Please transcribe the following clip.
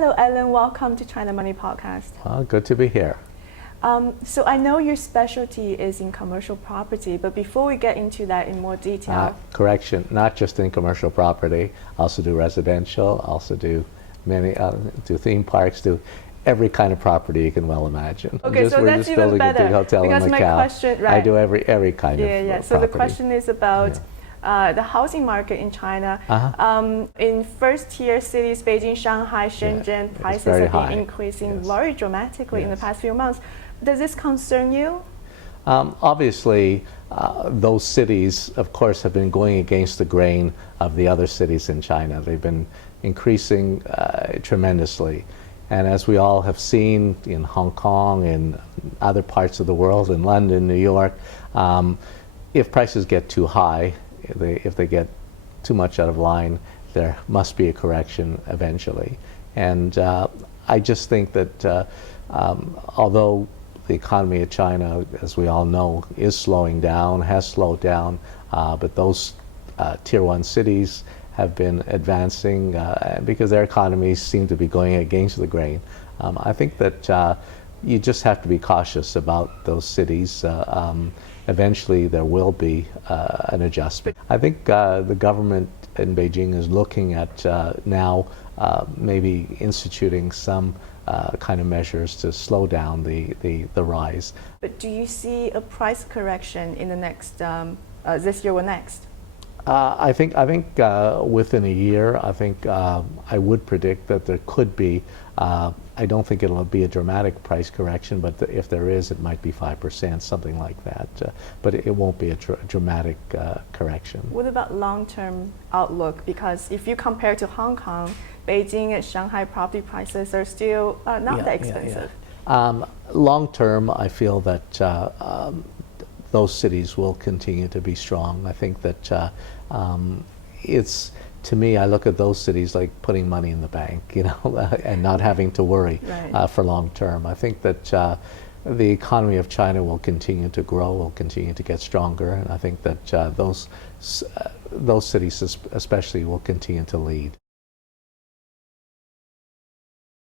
Hello, Allan. Welcome to China Money Podcast. Good to be here. So I know your specialty is in commercial property, but before we get into that in more detail. Correction, not just in commercial property. Also do residential, also do many, do theme parks, do every kind of property you can well imagine. Okay, so that's even better. A big hotel because in my Macau. question, right. I do every kind of property. So the question is about the housing market in China. In first-tier cities, Beijing, Shanghai, Shenzhen, prices have been increasing very dramatically in the past few months. Does this concern you? Obviously, those cities, of course, have been going against the grain of the other cities in China. They've been increasing tremendously. And as we all have seen in Hong Kong and other parts of the world, in London, New York, if prices get too high, if they get too much out of line, there must be a correction eventually. And I just think that although the economy of China, as we all know, is slowing down, has slowed down, but those tier one cities have been advancing because their economies seem to be going against the grain. I think that you just have to be cautious about those cities. Eventually there will be an adjustment. I think the government in Beijing is looking at now maybe instituting some kind of measures to slow down the rise. But do you see a price correction in the next, this year or next? I think within a year, I think I would predict that there could be. I don't think it'll be a dramatic price correction, but if there is, it might be 5%, something like that. But it won't be a dramatic correction. What about long-term outlook? Because if you compare to Hong Kong, Beijing and Shanghai property prices are still not that expensive. Long-term, I feel that those cities will continue to be strong. I think that it's, to me, I look at those cities like putting money in the bank, and not having to worry for long term. I think that the economy of China will continue to grow, will continue to get stronger, and I think that those cities especially will continue to lead.